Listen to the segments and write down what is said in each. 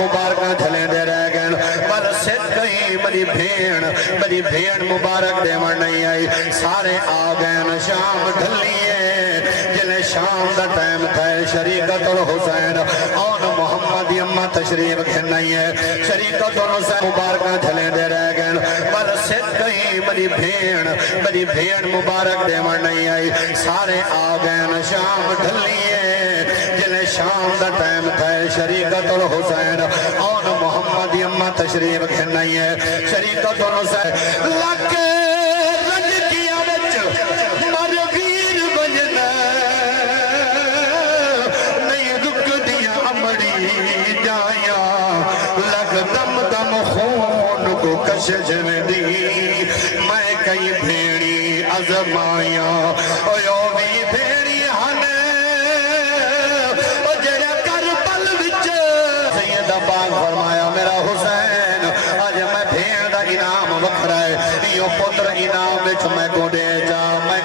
مبارکہ جھلے دے رہ گئے پر سد گئی میری بھیڑ مبارک دیوان نہیں آئی سارے آ گئے شام ڈھلیے جلے شام دا ٹائم تھا شریکت الحسین اور محمد امہ تشریف کھنائی ہے شریکت الحسین مبارکہ جھلے دے رہ گئے پر سد گئی میری بھیڑ مبارک دیوان نہیں آئی سارے آ گئے شام ڈھلیے جلے شام دا ٹائم تھا شریکت الحسین اور محمد امہ تشریف کھنائی ہے شریکت الحسین لکے رنج کیا بچ مرغیر بجنا نہیں رک دیا امڑی جایا لگ دم دم خون کو کشش میں دی میں کئی بھیڑی ازمایا اویو بھی بھیڑی فرمایا میرا حسین آج میں بھیڑ دا انعام وکھرا ہے یہ پتر انعام وچ میں کو دے جا میں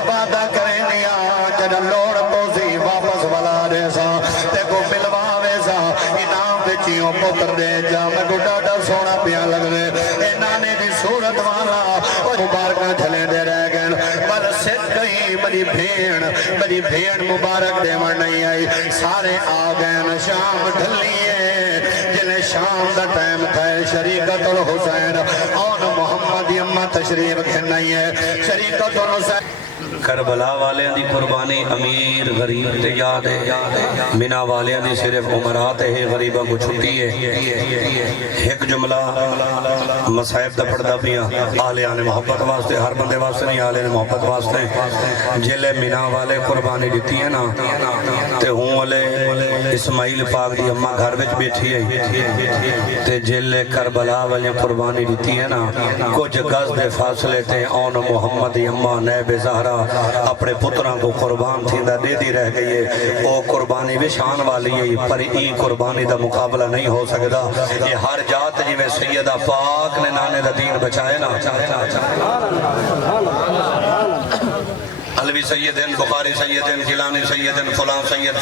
وعدہ کریں دیا جڑا لوڑ پوسی واپس والا دے سا تے کو ملواوے سا انعام وچ یہ پتر دے جا میں کو ڈاڈا سونا پیا لگ دے اے نانے دی صورت والا مبارکہ جھلے دے رہ گئے پر سد گئی میری بھیڑ مبارک دیوان نہیں آئی سارے آ گئے شام ڈھلیے جلے شام دا ٹائم تھا شریکت الحسین اور محمد امہ تشریف کھنائی ہے شریکت الحسین کربلا والے دی قربانی امیر غریب تے یاد ہے منہ والے دی صرف عمرات ہے غریبہ کو چھٹی ہے ایک جملہ مصائب دا پڑھدا پیا آلیان محبت واسطے ہر بندے واسطے نہیں آلیان محبت واسطے جلے منہ والے قربانی دیتی ہے نا تے ہوں والے اسماعیل پاک دی اممہ گھر بچ بیٹھی ہے تے جلے کربلا والے قربانی دیتی ہے نا کچھ گز دے فاصلے تے اون محمد اممہ نیب زہرہ اپنے پتران کو قربان تھی دا دے دی رہ گئی ہے وہ قربانی بھی شان والی ہے پر ای قربانی دا مقابلہ نہیں ہو سکتا یہ ہر جات جی میں سیدہ پاک نے نانے دا دین بچائے نا علوی سیدن بخاری سیدن کلانی سیدن فلان سید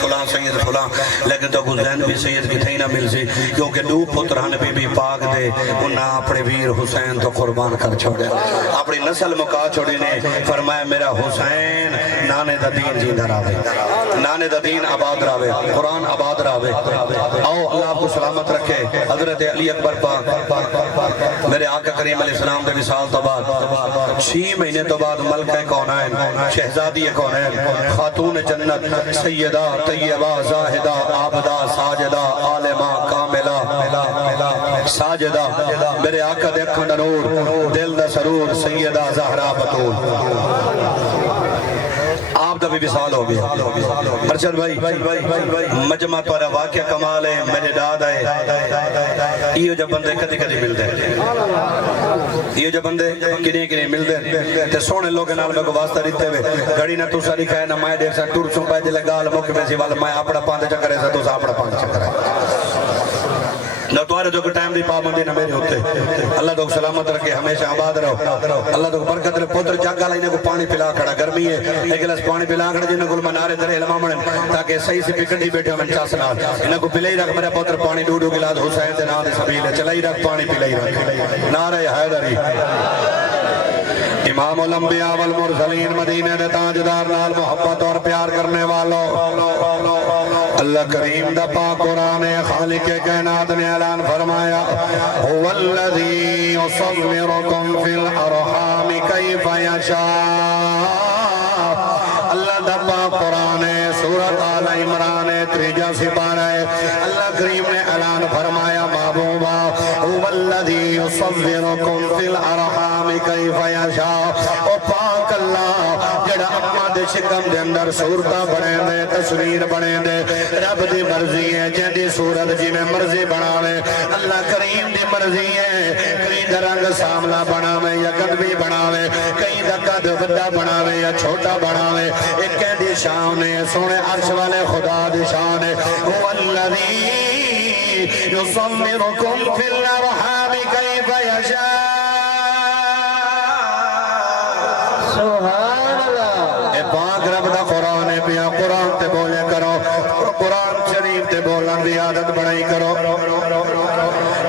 فلان لیکن تو گزین بھی سید کی تھی نہ مل سی کیونکہ دو پتران بی پاک دے انہاں اپنے ویر حسین تو قربان کر چھوڑے اپنی نسل مکا چھوڑی نے فرمایا میرا حسین نانے دا دین جیندہ راوے نانے دا دین آباد راوے قرآن آباد راوے آؤ اللہ آپ کو سلامت رکھے حضرت علی اکبر پاک میرے آقا کریم علیہ السلام دے وصال تو بعد 6 مہینے تو بعد ملکہ کونین شہزادی کونین خاتون جنت سیدہ طیبہ زاہدہ عابدہ ساجدہ عالمہ کاملہ ساجدہ میرے آقا دے اکھن دا نور دل دا سرور سیدہ زہرہ بطول آپ دا بھی وصال ہو گیا ارشد بھائی مجمع توارا واقعہ کمال ہے میرے داد آئے یہ جب بندے کدی مل دے یہ جب بندے کنی مل دے تے سونے لوگ نال میں کو واسطہ دیتے ہوئے گھڑی نہ توسا لکھا ہے نہ میں دیکھ سا ٹور چون پائے جلے گال موقع میں سی والا میں اپنا پاندے چکرے سا توسا اپنا پاندے چکرے نہ توارے جو کہ ٹائم دی پابندی نہ میرے ہوتے اللہ تو سلامت رکھے ہمیشہ آباد رہو اللہ تو برکت رہے پتر جاگا لائنے کو پانی پلا کھڑا گرمی ہے ایک گلاس پانی پلا کھڑا جنہیں کو منارے درے علماء منن تاکہ صحیح سے پکڑی بیٹھے ہمیں چاس نال انہیں کو پلے ہی رکھ میرے پتر پانی ڈوڈو گلاس حسین دے نام دے سبیل ہے چلائی رکھ پانی پلے ہی رکھ نعرہ حیدری امام الانبیاء والمرسلین مدینہ دے تاجدار نال محبت اور پیار کرنے والوں اللہ کریم دا پاک قرآن خالق کائنات نے اعلان فرمایا هو الذی یصورکم فی الارحام کیف یشاء اللہ دا پاک قرآن سورۃ آل عمران 3 سپارہ اللہ کریم نے اعلان فرمایا محبوبہ هو الذی یصورکم فی الارحام کیف یشاء او پاک اللہ جڑا اما دے شکم دے اندر صورتہ بڑھیں دے تصویر بڑھیں دے رب دی مرضی ہے جن دی صورت جی میں مرضی بناوے اللہ کریم دی مرضی ہے کئی دا رنگ ساملا بناوے یا قدبی بناوے کئی دا قد بڑا بناوے یا چھوٹا بناوے ایک دی شان ہے سونے عرش والے خدا دی شان ہے هو الذی یصورکم فی الارحام کیف یشاء سبحان اللہ اے پاک رب دا قرآن ہے پیا قرآن تے بولے کرو قرآن شریف تے بولن دی عادت بڑھائی کرو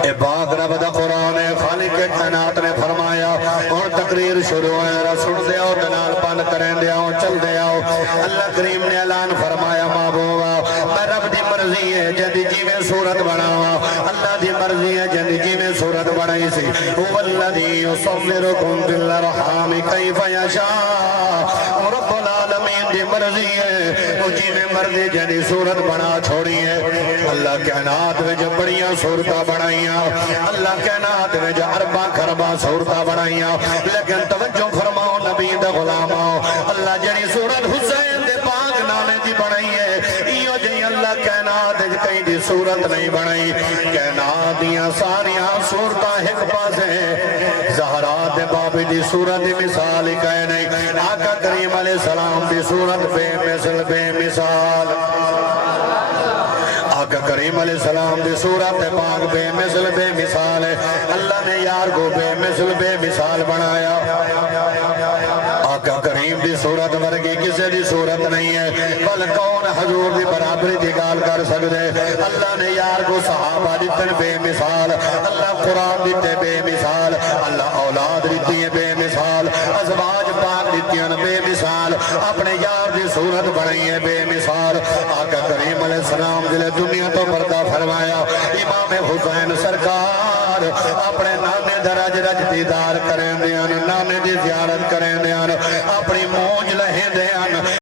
اے باغ رب دا قرآن ہے خالق کائنات نے فرمایا اور تقریر شروع ہے رسول دے آؤ دنال پان کریں دے آؤ چل دے آؤ اللہ کریم نے اعلان فرمایا محبوبا میں رب دی مرضی ہے جدی جی میں صورت بناوا اللہ دی مرضی ہے جدی جی میں صورت بنائی سی والذی یصورکم فی الارحام کیف یشاء رب العالمین دی مرضی ہے وہ جی میں مرضی جدی صورت بنا چھوڑی ہے اللہ کائنات میں جب بڑیاں صورتہ بنائیاں اللہ کائنات میں جو اربا خربا صورتہ بنائیاں لیکن توجہ فرماؤ نبی دا غلاماؤ اللہ جنی صورت حسین دے پاک نامے دی بنائی ہے ایو جنی اللہ کائنات کہیں دی صورت نہیں بنائی کائنات دیاں ساریاں صورتہ ایک پاس ہیں زہرا دے بابی دی صورت دی مثال ہی کہے نہیں آقا کریم علیہ السلام دی صورت بے مثل بے مثال آقا کریم علیہ السلام دی صورت پاک بے مثل بے مثال ہے اللہ نے یار کو بے مثل بے مثال بنایا آقا کریم دی صورت ورگی کسی دی صورت نہیں ہے بل کون حضور دی برابری دی گال کر سکتے اللہ نے یار کو صحابہ دیتن بے مثال اللہ قرآن دیتے بے مثال اللہ اولاد دیتی ہے بے مثال ازواج پاک دیتی ہیں بے مثال اپنے یار دی صورت بنائی ہے بے مثال آقا کریم علیہ السلام دل دنیا تو پردہ فرمایا